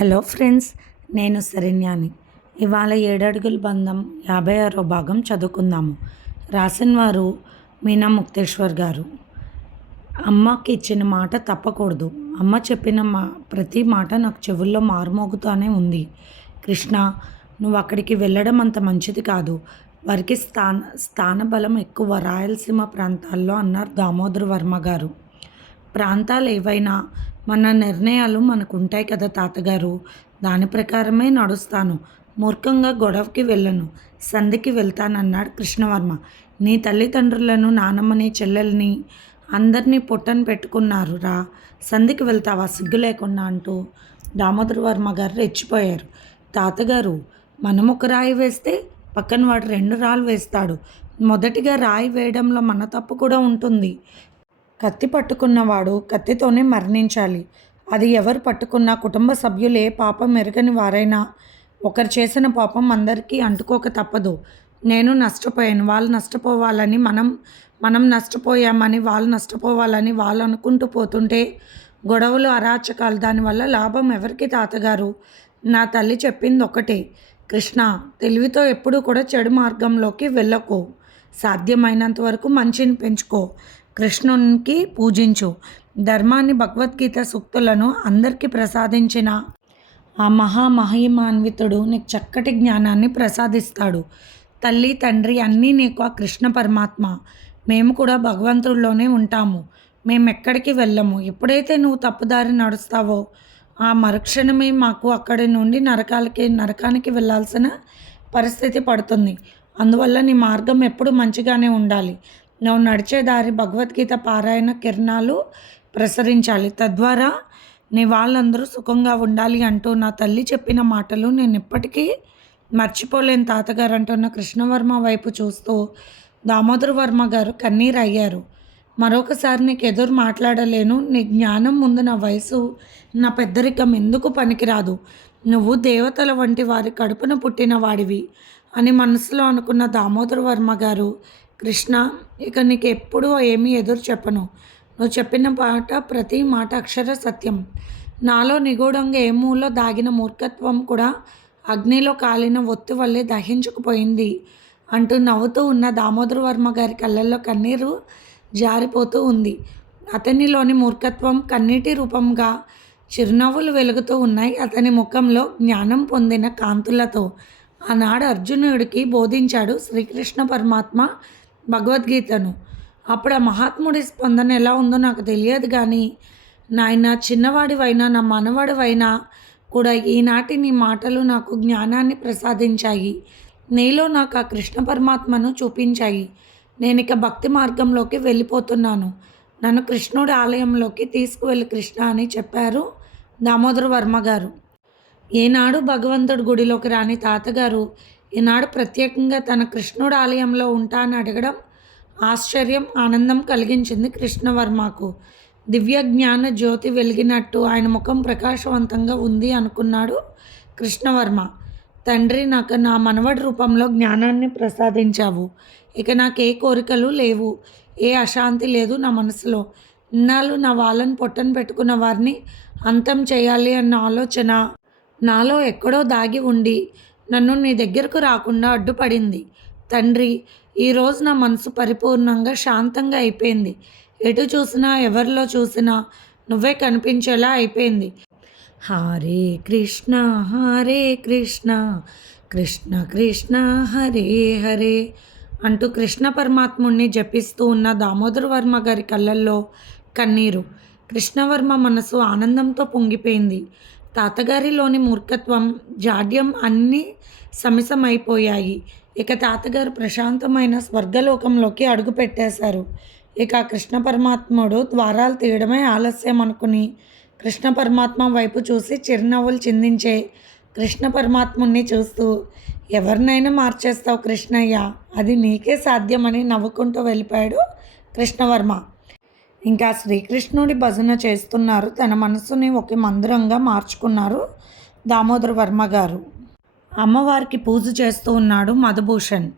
Hello friends నేను శరణ్యాని. ఇవాళ ఏడడుగుల బంధం యాభై ఆరో భాగం చదువుకుందాము. రాసిన వారు మీనా ముక్తేశ్వర్ గారు. అమ్మకి ఇచ్చిన మాట తప్పకూడదు. అమ్మ చెప్పిన మా ప్రతి మాట నాకు చెవుల్లో మారుమోగుతూనే ఉంది. కృష్ణ నువ్వు అక్కడికి వెళ్ళడం అంత మంచిది కాదు. వారికి స్థాన స్థానబలం ఎక్కువ. రాయలసీమ ప్రాంతాల్లో అన్నారు దామోదర వర్మ గారు. ప్రాంతాలు ఏవైనా మన నిర్ణయాలు మనకు ఉంటాయి కదా తాతగారు. దాని ప్రకారమే నడుస్తాను. మూర్ఖంగా గొడవకి వెళ్ళను. సంధికి వెళ్తానన్నాడు కృష్ణవర్మ. నీ తల్లిదండ్రులను నానమ్మని చెల్లెల్ని అందరినీ పొట్టని పెట్టుకున్నారు రా సంధికి వెళ్తావా? సిగ్గు లేకుండా అంటూ దామోదర వర్మ గారు రెచ్చిపోయారు. తాతగారు మనం ఒక రాయి వేస్తే పక్కన వాడు రెండు రాళ్ళు వేస్తాడు. మొదటిగా రాయి వేయడంలో మన తప్పు కూడా ఉంటుంది. కత్తి పట్టుకున్నవాడు కత్తితోనే మరణించాలి. అది ఎవరు పట్టుకున్నా కుటుంబ సభ్యులే పాపం ఎరగని వారైనా. ఒకరు చేసిన పాపం అందరికీ అంటుకోక తప్పదు. నేను నష్టపోయాను వాళ్ళు నష్టపోవాలని మనం మనం నష్టపోయామని వాళ్ళు నష్టపోవాలని వాళ్ళు అనుకుంటూ పోతుంటే గొడవలు అరాచకాలు దానివల్ల లాభం ఎవరికి తాతగారు? నా తల్లి చెప్పింది ఒకటే కృష్ణ తెలివితో ఎప్పుడూ కూడా చెడు మార్గంలోకి వెళ్ళకు. సాధ్యమైనంత వరకు మంచిని పెంచుకో. కృష్ణునికి పూజించు. ధర్మాన్ని భగవద్గీత సూక్తులను అందరికీ ప్రసాదించిన ఆ మహామహిమాన్వితుడు నీకు చక్కటి జ్ఞానాన్ని ప్రసాదిస్తాడు. తల్లి తండ్రి అన్నీ నీకు ఆ కృష్ణ పరమాత్మ. మేము కూడా భగవంతుడిలోనే ఉంటాము. మేము ఎక్కడికి వెళ్ళము. ఎప్పుడైతే నువ్వు తప్పుదారి నడుస్తావో ఆ మరుక్షణమే మాకు అక్కడి నుండి నరకాలకి నరకానికి వెళ్ళాల్సిన పరిస్థితి పడుతుంది. అందువల్ల నీ మార్గం ఎప్పుడు మంచిగానే ఉండాలి. నువ్వు నడిచే దారి భగవద్గీత పారాయణ కిరణాలు ప్రసరించాలి. తద్వారా నీ వాళ్ళందరూ సుఖంగా ఉండాలి అంటూ నా తల్లి చెప్పిన మాటలు నేను ఇప్పటికీ మర్చిపోలేని. తాతగారు అంటున్న కృష్ణవర్మ వైపు చూస్తూ దామోదర వర్మ గారు కన్నీరు అయ్యారు మరొకసారి నీకు ఎదురు మాట్లాడలేను. నీ జ్ఞానం ముందు నా వయసు నా పెద్దరికం ఎందుకు పనికిరాదు? నువ్వు దేవతల వంటి వారి కడుపున పుట్టిన వాడివి అని మనసులో అనుకున్న దామోదర వర్మ గారు కృష్ణ ఇక నీకు ఎప్పుడూ ఏమీ ఎదురు చెప్పను. నువ్వు చెప్పిన పాట ప్రతి మాట అక్షర సత్యం. నాలో నిగూఢంగా ఏ మూలో దాగిన మూర్ఖత్వం కూడా అగ్నిలో కాలిన ఒత్తి వల్లే దహించుకుపోయింది అంటూ నవ్వుతూ ఉన్న దామోదర వర్మ గారి కళ్ళల్లో కన్నీరు జారిపోతూ ఉంది. అతనిలోని మూర్ఖత్వం కన్నీటి రూపంగా చిరునవ్వులు వెలుగుతూ ఉన్నాయి. అతని ముఖంలో జ్ఞానం పొందిన కాంతులతో ఆనాడు అర్జునుడికి బోధించాడు శ్రీకృష్ణ పరమాత్మ భగవద్గీతను. అప్పుడు ఆ మహాత్ముడి స్పందన ఎలా ఉందో నాకు తెలియదు కానీ నాయన చిన్నవాడివైనా నా మనవాడివైనా కూడా ఈనాటి నీ మాటలు నాకు జ్ఞానాన్ని ప్రసాదించాయి. నీలో నాకు ఆ కృష్ణ పరమాత్మను చూపించాయి. నేను ఇక భక్తి మార్గంలోకి వెళ్ళిపోతున్నాను. నన్ను కృష్ణుడి ఆలయంలోకి తీసుకువెళ్ళి కృష్ణ అని చెప్పారు దామోదర వర్మ గారు. ఏనాడు భగవంతుడి గుడిలోకి రాని తాతగారు ఈనాడు ప్రత్యేకంగా తన కృష్ణుడు ఆలయంలో ఉంటా అని అడగడం ఆశ్చర్యం ఆనందం కలిగించింది కృష్ణవర్మకు. దివ్య జ్ఞాన జ్యోతి వెలిగినట్టు ఆయన ముఖం ప్రకాశవంతంగా ఉంది అనుకున్నాడు కృష్ణవర్మ. తండ్రి నాకు నా మనవడి రూపంలో జ్ఞానాన్ని ప్రసాదించావు. ఇక నాకు ఏ కోరికలు లేవు ఏ అశాంతి లేదు నా మనసులో. ఇన్నాళ్ళు నా వాళ్ళని పొట్టను పెట్టుకున్న వారిని అంతం చేయాలి అన్న ఆలోచన నాలో ఎక్కడో దాగి ఉండి నన్ను నీ దగ్గరకు రాకుండా అడ్డుపడింది. తండ్రి ఈరోజు నా మనసు పరిపూర్ణంగా శాంతంగా అయిపోయింది. ఎటు చూసినా ఎవరిలో చూసినా నువ్వే కనిపించేలా అయిపోయింది. హరే కృష్ణ హరే కృష్ణ కృష్ణ కృష్ణ హరే హరే అంటూ కృష్ణ పరమాత్ముణ్ణి జపిస్తూ ఉన్న దామోదర వర్మ గారి కళ్ళల్లో కన్నీరు. కృష్ణవర్మ మనసు ఆనందంతో పొంగిపోయింది. తాతగారిలోని మూర్ఖత్వం జాడ్యం అన్నీ సమిసమైపోయాయి. ఇక తాతగారు ప్రశాంతమైన స్వర్గలోకంలోకి అడుగు పెట్టేశారు ఇక కృష్ణ పరమాత్ముడు ద్వారాలు తీయడమే ఆలస్యం అనుకుని కృష్ణ పరమాత్మ వైపు చూసి చిరునవ్వులు చిందించే కృష్ణ పరమాత్ముని చూస్తూ ఎవరినైనా మార్చేస్తావు కృష్ణయ్య అది నీకే సాధ్యమని నవ్వుకుంటూ వెళ్ళిపోయాడు కృష్ణవర్మ. ఇంకా శ్రీకృష్ణుడి భజన చేస్తున్నారు. తన మనసుని ఒక మందిరంగా మార్చుకున్నారు దామోదర వర్మ గారు. అమ్మవారికి పూజ చేస్తూ ఉన్నాడు మధుభూషణ్.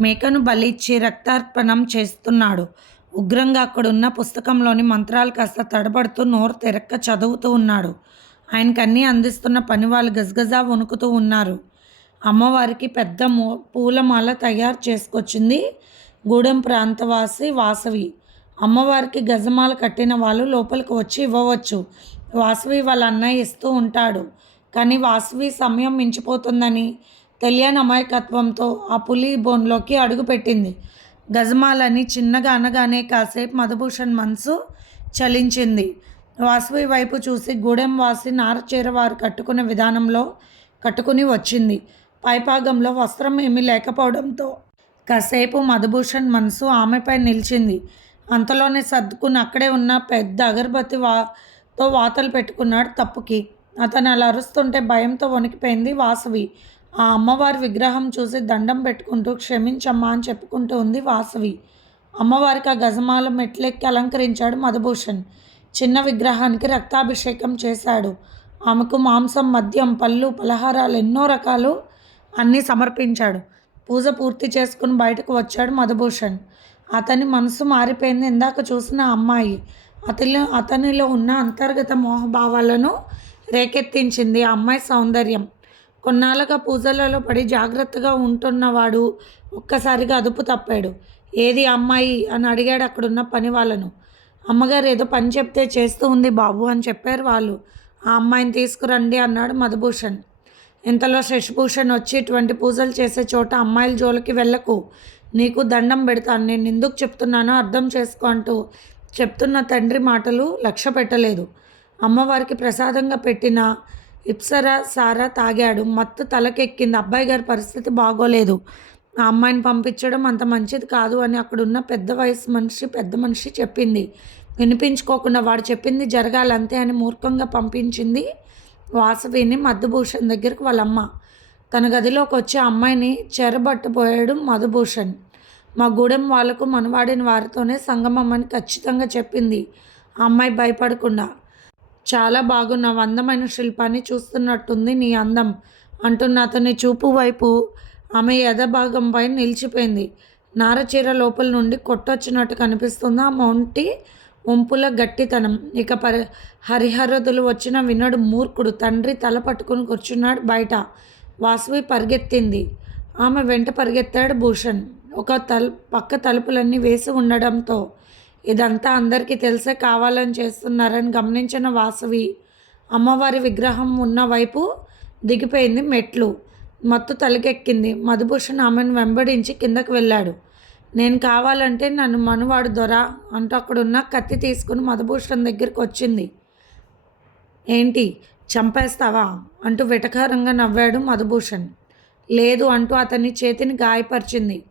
మేకను బలిచ్చి రక్తార్పణం చేస్తున్నాడు. ఉగ్రంగా అక్కడున్న పుస్తకంలోని మంత్రాలు కాస్త తడబడుతూ నోరు తెరక్క చదువుతూ ఉన్నాడు. ఆయనకన్నీ అందిస్తున్న పని వాళ్ళు గజగజా వణుకుతూ ఉన్నారు. అమ్మవారికి పెద్ద మూ పూలమాల తయారు చేసుకొచ్చింది గూడెం ప్రాంతవాసి వాసవి. అమ్మవారికి గజమాల కట్టిన వాళ్ళు లోపలికి వచ్చి ఇవ్వవచ్చు. వాసవి వాళ్ళ అన్నయ్య ఇస్తూ ఉంటాడు. కానీ వాసవి సమయం మించిపోతుందని తెలియని అమాయకత్వంతో ఆ పులి బోన్లోకి అడుగుపెట్టింది గజమాలని చిన్నగా అనగానే కాసేపు మధుభూషణ్ మనసు చలించింది. వాసవి వైపు చూసి గూడెం వాసి నారచీర వారు కట్టుకునే విధానంలో కట్టుకుని వచ్చింది. పైపాగంలో వస్త్రం ఏమీ లేకపోవడంతో కాసేపు మధుభూషణ్ మనసు ఆమెపై నిలిచింది. అంతలోనే సర్దుకుని అక్కడే ఉన్న పెద్ద అగరబత్తి వాతో వాతలు పెట్టుకున్నాడు తప్పుకి. అతను అలా అరుస్తుంటే భయంతో వణికిపోయింది వాసవి. ఆ అమ్మవారి విగ్రహం చూసి దండం పెట్టుకుంటూ క్షమించమ్మా అని చెప్పుకుంటూ ఉంది వాసవి. అమ్మవారికి ఆ గజమాల మెట్లెక్కి అలంకరించాడు మధుభూషణ్. చిన్న విగ్రహానికి రక్తాభిషేకం చేశాడు. ఆమెకు మాంసం మద్యం పళ్ళు పలహారాలు ఎన్నో రకాలు అన్నీ సమర్పించాడు. పూజ పూర్తి చేసుకుని బయటకు వచ్చాడు మధుభూషణ్. అతని మనసు మారిపోయింది. ఇందాక చూసిన అమ్మాయి అతనిలో అతనిలో ఉన్న అంతర్గత మోహభావాలను రేకెత్తించింది. ఆ అమ్మాయి సౌందర్యం. కొన్నాళ్ళగా పూజలలో పడి జాగ్రత్తగా ఉంటున్నవాడు ఒక్కసారిగా అదుపు తప్పాడు. ఏది అమ్మాయి అని అడిగాడు అక్కడున్న పని వాళ్ళను. అమ్మగారు ఏదో పని చెప్తే చేస్తూ ఉంది బాబు అని చెప్పారు వాళ్ళు. ఆ అమ్మాయిని తీసుకురండి అన్నాడు మధుభూషణ్. ఇంతలో శశిభూషణ్ వచ్చి ఇటువంటి పూజలు చేసే చోట అమ్మాయిల జోలికి వెళ్ళకు. నీకు దండం పెడతాను నేను ఎందుకు చెప్తున్నానో అర్థం చేసుకో అంటూ చెప్తున్న తండ్రి మాటలు లక్ష్య పెట్టలేదు అమ్మవారికి ప్రసాదంగా పెట్టిన ఇప్సర సారా తాగాడు. మత్తు తలకెక్కింది. అబ్బాయి గారి పరిస్థితి బాగోలేదు. ఆ అమ్మాయిని పంపించడం అంత మంచిది కాదు అని అక్కడున్న పెద్ద వయసు మనిషి పెద్ద మనిషి చెప్పింది. వినిపించుకోకుండా వాడు చెప్పింది జరగాలంతే అని మూర్ఖంగా పంపించింది వాసవిని మద్దుభూషణ్ దగ్గరికి వాళ్ళమ్మ. తన గదిలోకి వచ్చి అమ్మాయిని చెరబట్టబోయాడు మధుభూషణ్. మా గూడెం వాళ్ళకు మనవాడిన వారితోనే సంగమమ్మని ఖచ్చితంగా చెప్పింది. ఆ అమ్మాయి భయపడకుండా చాలా బాగున్నావు అందమైన శిల్పాన్ని చూస్తున్నట్టుంది నీ అందం అంటున్న అతని చూపు వైపు ఆమె ఎదభాగంపై నిలిచిపోయింది. నారచీర లోపల నుండి కొట్టొచ్చినట్టు కనిపిస్తుంది ఆ మొంటి ఒంపుల గట్టితనం. ఇక పరి హరిహరదులు వచ్చిన వినడు మూర్ఖుడు. తండ్రి తల పట్టుకుని కూర్చున్నాడు బయట. వాసువి పరిగెత్తింది. ఆమె వెంట పరిగెత్తాడు భూషణ్. ఒక తల్ పక్క తలుపులన్నీ వేసి ఉండడంతో ఇదంతా అందరికీ తెలిసే కావాలని చేస్తున్నారని గమనించిన వాసవి అమ్మవారి విగ్రహం ఉన్న వైపు దిగిపోయింది మెట్లు. మత్తు తలకెక్కింది. మధుభూషణ్ ఆమెను వెంబడించి కిందకు వెళ్ళాడు. నేను కావాలంటే నన్ను మనువాడు దొర అంటూ అక్కడున్న కత్తి తీసుకుని మధుభూషణ్ దగ్గరికి వచ్చింది. ఏంటి? చంపేస్తావా? అంటూ వెటకారంగా నవ్వాడు మధుభూషణ్. లేదు అంటూ అతని చేతిని గాయపరిచింది.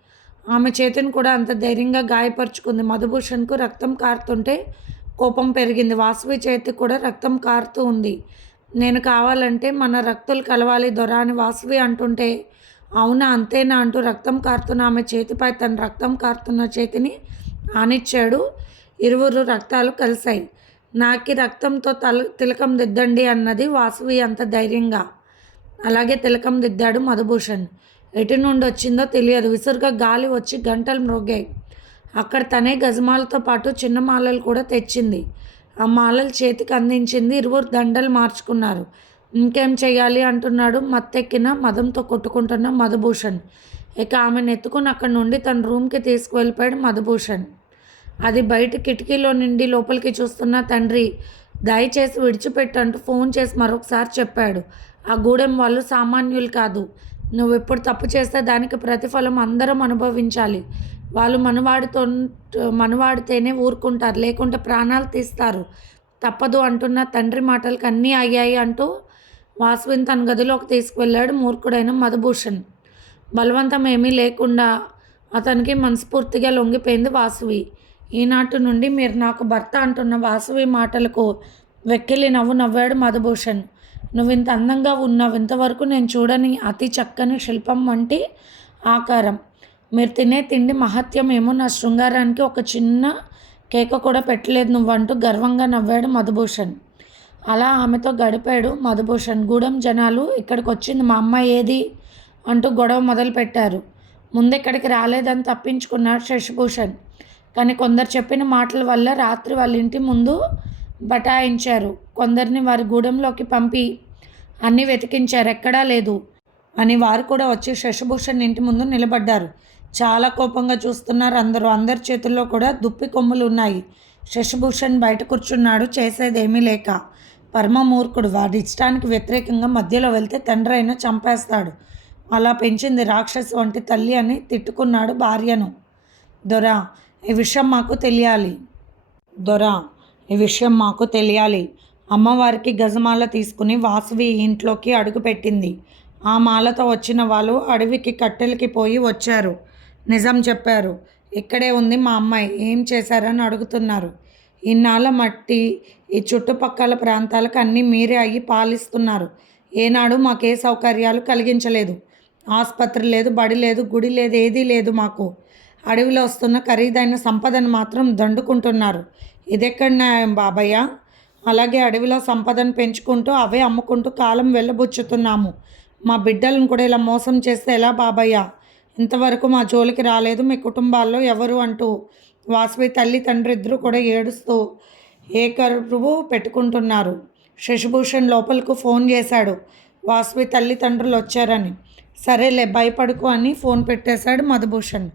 ఆమె చేతిని కూడా అంత ధైర్యంగా గాయపరుచుకుంది. మధుభూషణ్కు రక్తం కారుతుంటే కోపం పెరిగింది. వాసవి చేతి కూడా రక్తం కారుతూ ఉంది. నేను కావాలంటే మన రక్తులు కలవాలి దొర అని వాసవి అంటుంటే అవునా అంతేనా అంటూ రక్తం కారుతున్న ఆమె చేతిపై తన రక్తం కారుతున్న చేతిని ఆనిచ్చాడు. ఇరువురు రక్తాలు కలిశాయి. నాకి రక్తంతో తల తిలకం దిద్దండి అన్నది వాసువి అంత ధైర్యంగా. అలాగే తిలకం దిద్దాడు మధుభూషణ్. ఎటు నుండి వచ్చిందో తెలియదు. విసురుగా గాలి వచ్చి గంటలు మ్రోగాయి. అక్కడ తనే గజమాలతో పాటు చిన్న మాలలు కూడా తెచ్చింది. ఆ మాలలు చేతికి అందించింది ఇరువురు దండలు మార్చుకున్నారు. ఇంకేం చేయాలి అంటున్నాడు మత్తెక్కిన మదంతో కొట్టుకుంటున్న మధుభూషణ్. ఇక ఆమెను ఎత్తుకుని అక్కడి నుండి తన రూమ్కి తీసుకువెళ్ళిపోయాడు మధుభూషణ్. అది బయట కిటికీలో నుండి లోపలికి చూస్తున్న తండ్రి దయచేసి విడిచిపెట్టంటూ ఫోన్ చేసి మరొకసారి చెప్పాడు. ఆ గూడెం వాళ్ళు సామాన్యులు కాదు. నువ్వు ఎప్పుడు తప్పు చేస్తే దానికి ప్రతిఫలం అందరం అనుభవించాలి. వాళ్ళు మనవాడితో మనవాడితేనే ఊరుకుంటారు. లేకుంటే ప్రాణాలు తీస్తారు. తప్పదు అంటున్న తండ్రి మాటలకు అన్నీ అయ్యాయి అంటూ వాసువిని తన గదిలోకి తీసుకువెళ్ళాడు మూర్ఖుడైన మధుభూషణ్. బలవంతం ఏమీ లేకుండా అతనికి మనస్ఫూర్తిగా లొంగిపోయింది వాసువి. ఈనాటి నుండి మీరు నాకు భర్త అంటున్న వాసవి మాటలకు వెక్కిలి నవ్వు నవ్వాడు మధుభూషణ్. నువ్వు ఇంత అందంగా ఉన్నావు ఇంతవరకు నేను చూడని అతి చక్కని శిల్పం వంటి ఆకారం. మీరు తినే తిండి మహత్యం ఏమో నా శృంగారానికి ఒక చిన్న కేక కూడా పెట్టలేదు నువ్వంటూ గర్వంగా నవ్వాడు మధుభూషణ్. అలా ఆమెతో గడిపాడు మధుభూషణ్. గూడెం జనాలు ఇక్కడికి వచ్చింది మా అమ్మాయి ఏది? అంటూ గొడవ మొదలుపెట్టారు. ముందెక్కడికి రాలేదని తప్పించుకున్నాడు శశిభూషణ్. కానీ కొందరు చెప్పిన మాటల వల్ల రాత్రి వాళ్ళ ఇంటి ముందు బటాయించారు కొందరిని వారి గూడెంలోకి పంపి అన్నీ వెతికించారు. ఎక్కడా లేదు అని వారు కూడా వచ్చి శశిభూషణ్ ఇంటి ముందు నిలబడ్డారు. చాలా కోపంగా చూస్తున్నారు అందరూ. అందరి చేతుల్లో కూడా దుప్పి కొమ్ములు ఉన్నాయి. శశిభూషణ్ బయట కూర్చున్నాడు. చేసేదేమీ లేక పరమ మూర్ఖుడు. వాడి ఇష్టానికి వ్యతిరేకంగా మధ్యలో వెళ్తే తండ్రి అయినా చంపేస్తాడు. అలా పెంచింది రాక్షసు వంటి తల్లి అని తిట్టుకున్నాడు భార్యను. దొరా ఈ విషయం మాకు తెలియాలి. దొరా ఈ విషయం మాకు తెలియాలి. అమ్మవారికి గజమాల తీసుకుని వాసవి ఇంట్లోకి అడుగుపెట్టింది ఆ మాలతో వచ్చిన వాళ్ళు అడవికి కట్టెలకి పోయి వచ్చారు. నిజం చెప్పారు. ఇక్కడే ఉంది మా అమ్మాయి. ఏం చేశారని అడుగుతున్నారు. ఇన్నాళ్ళ మట్టి ఈ చుట్టుపక్కల ప్రాంతాలకు అన్నీ మీరే అయ్యి పాలిస్తున్నారు. ఏనాడు మాకే సౌకర్యాలు కలిగించలేదు. ఆసుపత్రి లేదు బడి లేదు గుడి లేదు ఏదీ లేదు మాకు. అడవిలో వస్తున్న ఖరీదైన సంపదను మాత్రం దండుకుంటున్నారు. ఇదెక్కడ న్యాయం బాబయ్య? అలాగే అడవిలో సంపదను పెంచుకుంటూ అవే అమ్ముకుంటూ కాలం వెళ్ళబుచ్చుతున్నాము. మా బిడ్డలను కూడా ఇలా మోసం చేస్తే ఎలా బాబయ్య? ఇంతవరకు మా జోలికి రాలేదు మీ కుటుంబాల్లో ఎవరు అంటూ వాసవి తల్లి తండ్రి ఇద్దరు కూడా ఏడుస్తూ ఏకరువు పెట్టుకుంటున్నారు. శశిభూషణ్ లోపలకు ఫోన్ చేశాడు. వాసవి తల్లిదండ్రులు వచ్చారని. సరేలే భయపడుకు అని ఫోన్ పెట్టేశాడు మధుభూషణ్.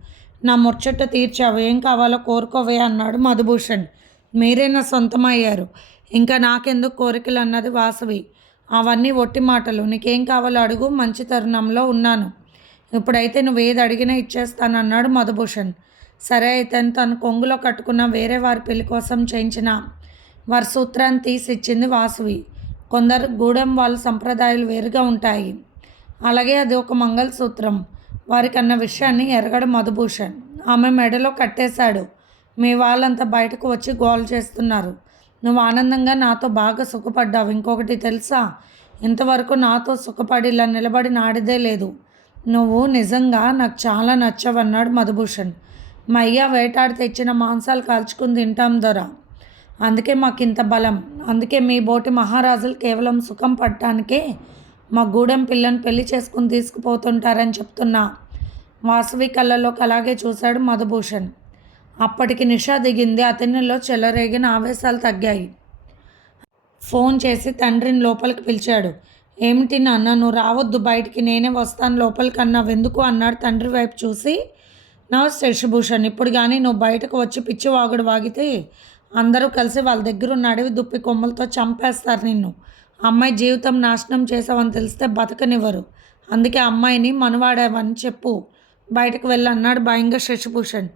నా ముచ్చట తీర్చావు ఏం కావాలో కోరుకోవే అన్నాడు మధుభూషణ్. మీరే నా సొంతమయ్యారు? ఇంకా నాకెందుకు కోరికలు అన్నది వాసవి. అవన్నీ ఒట్టి మాటలు. నీకేం కావాలో అడుగు మంచి తరుణంలో ఉన్నాను. ఇప్పుడైతే నువ్వు ఏది అడిగినా ఇచ్చేస్తానన్నాడు మధుభూషణ్. సరే అయితే తను కొంగులో కట్టుకున్న వేరే వారి పెళ్ళి కోసం చేయించిన వారి సూత్రాన్ని తీసి ఇచ్చింది వాసవి. కొందరు గూడెం వాళ్ళ సంప్రదాయాలు వేరుగా ఉంటాయి. అలాగే అది ఒక మంగళసూత్రం. వారికి అన్న విషయాన్ని ఎరగడు మధుభూషణ్. ఆమె మెడలో కట్టేశాడు. మీ వాళ్ళంతా బయటకు వచ్చి గోల్ చేస్తున్నారు. నువ్వు ఆనందంగా నాతో బాగా సుఖపడ్డావు. ఇంకొకటి తెలుసా? ఇంతవరకు నాతో సుఖపడి ఇలా నిలబడి నాడిదే లేదు. నువ్వు నిజంగా నాకు చాలా నచ్చవన్నాడు మధుభూషణ్. మా అయ్య వేటాడి తెచ్చిన మాంసాలు కాల్చుకుని తింటాం దొర. అందుకే మాకు ఇంత బలం. అందుకే మీ బోటి మహారాజులు కేవలం సుఖం పడటానికే మా గూడెం పిల్లని పెళ్ళి చేసుకుని తీసుకుపోతుంటారని చెప్తున్నా. వాసవి కళ్ళలోకి అలాగే చూశాడు మధుభూషణ్. అప్పటికి నిషా దిగింది. అతనిలో చెలరేగిన ఆవేశాలు తగ్గాయి. ఫోన్ చేసి తండ్రిని లోపలికి పిలిచాడు. ఏమిటి నాన్న నువ్వు రావద్దు బయటికి నేనే వస్తాను లోపలికి అన్నావు. ఎందుకు అన్నాడు తండ్రి వైపు చూసి. నా శశిభూషణ్ ఇప్పుడు కానీ నువ్వు బయటకు వచ్చి పిచ్చి వాగుడు వాగితే అందరూ కలిసి వాళ్ళ దగ్గర ఉన్న అడవి దుప్పి కొమ్మలతో చంపేస్తారు నిన్ను. అమ్మాయి జీవితం నాశనం చేసావని తెలిస్తే బతకనివ్వరు. అందుకే అమ్మాయిని మనవాడావని చెప్పు. బయటకు వెళ్ళి అన్నాడు భయంగా శశిభూషణ్.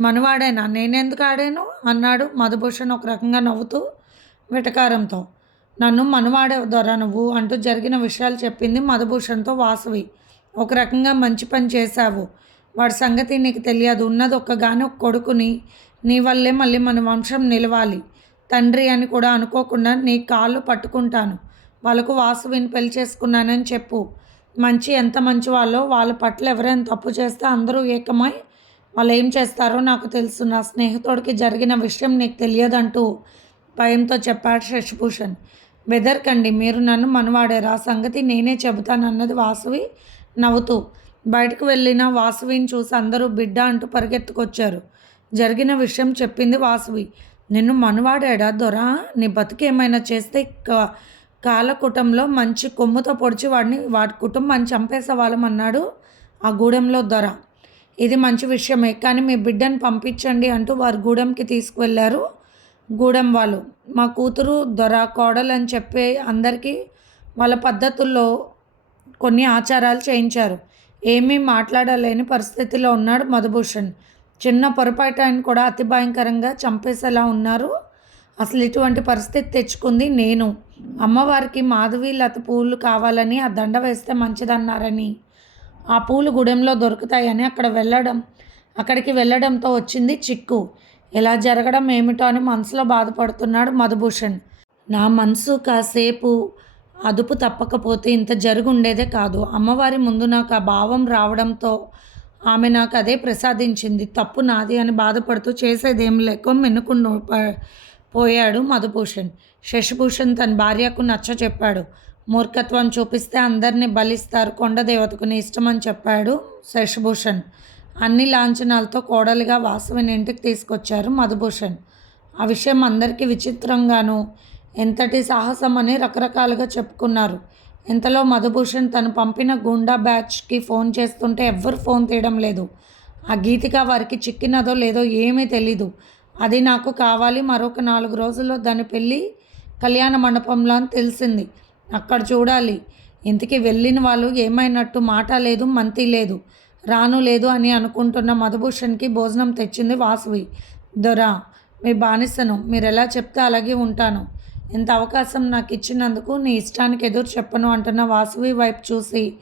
మనవాడేనా? నేనెందుకు ఆడాను? అన్నాడు మధుభూషణ్ ఒక రకంగా నవ్వుతూ వెటకారంతో. నన్ను మనవాడే దొర నువ్వు అంటూ జరిగిన విషయాలు చెప్పింది మధుభూషణ్తో వాసవి. ఒక రకంగా మంచి పని చేశావు. వాడి సంగతి నీకు తెలియదు. ఉన్నది ఒక్కగానే ఒక కొడుకుని నీ వల్లే మళ్ళీ మన వంశం నిలవాలి. తండ్రి అని కూడా అనుకోకుండా నీ కాళ్ళు పట్టుకుంటాను. వాళ్ళకు వాసవిని పెళ్ళి చేసుకున్నానని చెప్పు. మంచి ఎంత మంచి వాళ్ళో వాళ్ళ పట్ల ఎవరైనా తప్పు చేస్తే అందరూ ఏకమై వాళ్ళు ఏం చేస్తారో నాకు తెలుసు. నా స్నేహితుడికి జరిగిన విషయం నీకు తెలియదంటూ భయంతో చెప్పాడు శశిభూషణ్. బెదర్కండి మీరు నన్ను మనవాడారు. ఆ సంగతి నేనే చెబుతానన్నది వాసువి నవ్వుతూ. బయటకు వెళ్ళిన వాసువిని చూసి అందరూ బిడ్డ అంటూ పరిగెత్తుకొచ్చారు. జరిగిన విషయం చెప్పింది వాసువి. నిన్ను మనవాడాడా దొరా? నీ బతుకేమైనా చేస్తే కాలకూటంలో మంచి కొమ్ముతో పొడిచి వాడిని వాడి కుటుంబాన్ని చంపేసే వాళ్ళమన్నాడు ఆ గూడెంలో దొర. ఇది మంచి విషయమే కానీ మీ బిడ్డను పంపించండి అంటూ వారు గూడెంకి తీసుకువెళ్ళారు గూడెం వాళ్ళు. మా కూతురు దొర కోడలు అని చెప్పే అందరికీ వాళ్ళ పద్ధతుల్లో కొన్ని ఆచారాలు చేయించారు. ఏమీ మాట్లాడలేని పరిస్థితిలో ఉన్నాడు మధుభూషణ్. చిన్న పొరపాటు ఆయన కూడా అతి భయంకరంగా చంపేసేలా ఉన్నారు. అసలు ఇటువంటి పరిస్థితి తెచ్చుకుంది నేను. అమ్మవారికి మాధవి లత పూలు కావాలని ఆ దండ వేస్తే మంచిదన్నారని. ఆ పూలు గుడెంలో దొరుకుతాయని అక్కడ వెళ్ళడం అక్కడికి వెళ్ళడంతో వచ్చింది చిక్కు. ఇలా జరగడం ఏమిటో అని మనసులో బాధపడుతున్నాడు మధుభూషణ్. నా మనసు కాసేపు అదుపు తప్పకపోతే ఇంత జరుగు ఉండేదే కాదు. అమ్మవారి ముందు నాకు ఆ భావం రావడంతో ఆమె నాకు అదే ప్రసాదించింది. తప్పు నాది అని బాధపడుతూ చేసేదేం లేక మెన్నుకుంటూ పోయాడు మధుభూషణ్. శశిభూషణ్ తన భార్యకు నచ్చ చెప్పాడు. మూర్ఖత్వం చూపిస్తే అందరినీ బలిస్తారు కొండదేవతకు నీ ఇష్టమని చెప్పాడు శశిభూషణ్. అన్ని లాంఛనాలతో కోడలిగా వాసవిని ఇంటికి తీసుకొచ్చారు మధుభూషణ్. ఆ విషయం అందరికీ విచిత్రంగాను ఎంతటి సాహసం అని రకరకాలుగా చెప్పుకున్నారు. ఇంతలో మధుభూషణ్ తను పంపిన గూండా బ్యాచ్కి ఫోన్ చేస్తుంటే ఎవ్వరు ఫోన్ తీయడం లేదు. ఆ గీతిక వారికి చిక్కినదో లేదో ఏమీ తెలీదు. అది నాకు కావాలి. మరొక నాలుగు రోజుల్లో దాని పెళ్ళి కళ్యాణ మండపంలో అని తెలిసింది. అక్కడ చూడాలి. ఇంటికి వెళ్ళిన వాళ్ళు ఏమైనట్టు మాట లేదు మంతి లేదు. రాను లేదు అని అనుకుంటున్న మధుభూషణ్కి భోజనం తెచ్చింది వాసువి. దొరా మీ బానిసను మీరు ఎలా చెప్తే అలాగే ఉంటాను. ఇంత అవకాశం నాకు ఇచ్చినందుకు నీ ఇష్టానికి ఎదురు చెప్పను అంటున్న వాసువి వైపు చూసి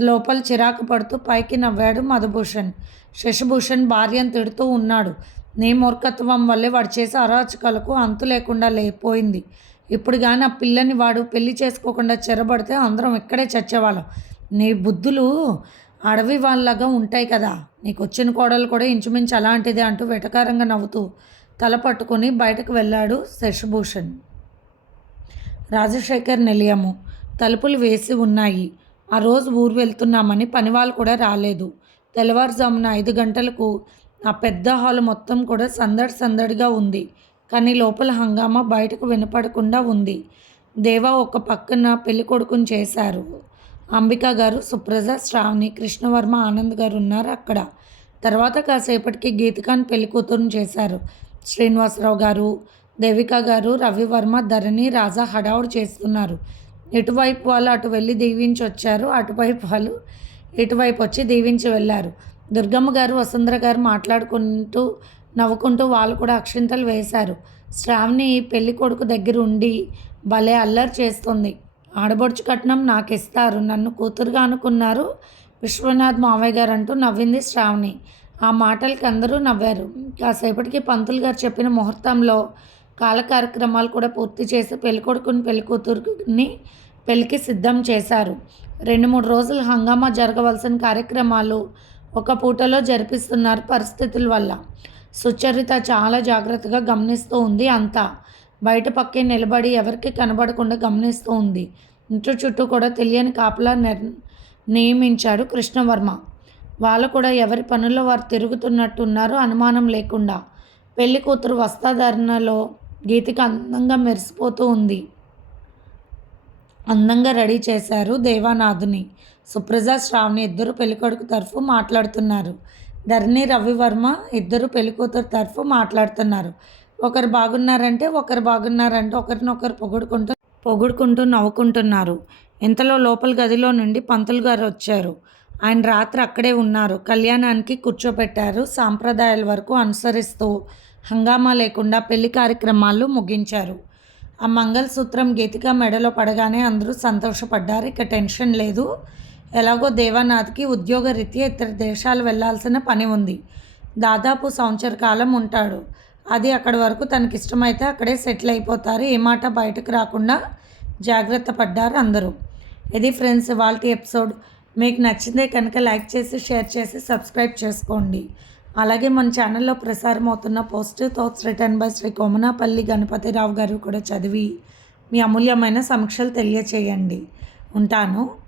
లోపల చిరాకు పడుతూ పైకి నవ్వాడు మధుభూషణ్. శశిభూషణ్ భార్యను తిడుతూ ఉన్నాడు. నీ మూర్ఖత్వం వల్లే వాడు చేసే అరాచకాలకు అంతు లేకుండా లేపోయింది. ఇప్పుడు కానీ ఆ పిల్లని వాడు పెళ్ళి చేసుకోకుండా చెరబడితే అందరం ఇక్కడే చచ్చేవాళ్ళం. నీ బుద్ధులు అడవి వాళ్ళగా ఉంటాయి కదా. నీకు వచ్చిన కోడలు కూడా ఇంచుమించు అలాంటిదే అంటూ వెటకారంగా నవ్వుతూ తల పట్టుకొని బయటకు వెళ్ళాడు శశిభూషణ్. రాజశేఖర్ నిలయము. తలుపులు వేసి ఉన్నాయి. ఆ రోజు ఊరు వెళ్తున్నామని పనివాళ్ళు కూడా రాలేదు. తెల్లవారుజామున ఐదు గంటలకు ఆ పెద్ద హాల్ మొత్తం కూడా సందడి సందడిగా ఉంది. కానీ లోపల హంగామా బయటకు వినపడకుండా ఉంది. దేవా ఒక పక్కన పెళ్ళి కొడుకుని చేశారు. అంబిక గారు సుప్రజ శ్రావణి కృష్ణవర్మ ఆనంద్ గారు ఉన్నారు అక్కడ. తర్వాత కాసేపటికి గీతికాన్ పెళ్ళి కూతురుని చేశారు. శ్రీనివాసరావు గారు దేవిక గారు రవివర్మ ధరణి రాజా హడావుడు చేస్తున్నారు. ఇటువైపు వాళ్ళు అటు వెళ్ళి దీవించి వచ్చారు అటువైపు వాళ్ళు ఇటువైపు వచ్చి దీవించి వెళ్ళారు. దుర్గమ్మ గారు వసుంధర గారు మాట్లాడుకుంటూ నవ్వుకుంటూ వాళ్ళు కూడా అక్షింతలు వేశారు. శ్రావణి పెళ్ళి కొడుకు దగ్గర ఉండి భలే అల్లరి చేస్తుంది. ఆడబొడుచు కట్నం నాకు ఇస్తారు నన్ను కూతురుగా అనుకున్నారు విశ్వనాథ్ మావయ్య గారు అంటూ నవ్వింది శ్రావణి. ఆ మాటలకి అందరూ నవ్వారు. కాసేపటికి పంతులు గారు చెప్పిన ముహూర్తంలో కాల కార్యక్రమాలు కూడా పూర్తి చేసి పెళ్ళికొడుకుని పెళ్ళికూతురుని పెళ్ళికి సిద్ధం చేశారు. రెండు మూడు రోజులు హంగామా జరగవలసిన కార్యక్రమాలు ఒక పూటలో జరిపిస్తున్నారు పరిస్థితుల వల్ల. సుచరిత చాలా జాగ్రత్తగా గమనిస్తూ ఉంది అంతా. బయట పక్కే నిలబడి ఎవరికి కనబడకుండా గమనిస్తూ ఉంది. ఇంటి చుట్టూ కూడా తెలియని కాపలా నిర్ నియమించాడు కృష్ణవర్మ. వాళ్ళు కూడా ఎవరి పనుల్లో వారు తిరుగుతున్నట్టున్నారు అనుమానం లేకుండా. పెళ్ళి కూతురు వస్త్రధారణలో గీతికి అందంగా మెరిసిపోతూ ఉంది. అందంగా రెడీ చేశారు దేవానాథుని. సుప్రజ శ్రావణి ఇద్దరు పెళ్ళికొడుకు తరఫు మాట్లాడుతున్నారు. ధరణి రవివర్మ ఇద్దరు పెళ్ళికూతురు తరఫు మాట్లాడుతున్నారు. ఒకరు బాగున్నారంటే ఒకరు బాగున్నారంటే ఒకరినొకరు పొగుడుకుంటూ పొగుడుకుంటూ నవ్వుకుంటున్నారు. ఇంతలో లోపల గదిలో నుండి పంతులు గారు వచ్చారు. ఆయన రాత్రి అక్కడే ఉన్నారు. కళ్యాణానికి కూర్చోపెట్టారు. సాంప్రదాయాల వరకు అనుసరిస్తూ హంగామా లేకుండా పెళ్ళి కార్యక్రమాలు ముగించారు. ఆ మంగళసూత్రం గీతిక మెడలో పడగానే అందరూ సంతోషపడ్డారు. ఇక టెన్షన్ లేదు. ఎలాగో దేవానాథ్కి ఉద్యోగరీత్యా ఇతర దేశాలు వెళ్ళాల్సిన పని ఉంది. దాదాపు సంవత్సర కాలం ఉంటాడు. అది అక్కడి వరకు తనకి ఇష్టమైతే అక్కడే సెటిల్ అయిపోతారు. ఏ మాట బయటకు రాకుండా జాగ్రత్త పడ్డారు అందరూ. ఇది ఫ్రెండ్స్ వాళ్ళ ఎపిసోడ్. మీకు నచ్చిందే కనుక లైక్ చేసి షేర్ చేసి సబ్స్క్రైబ్ చేసుకోండి. అలాగే మన ఛానల్లో ప్రసారం అవుతున్న post thoughts written by Shri Komanapalli Ganapathirao గారు కూడా చదివి మీ అమూల్యమైన సమీక్షలు తెలియచేయండి. ఉంటాను.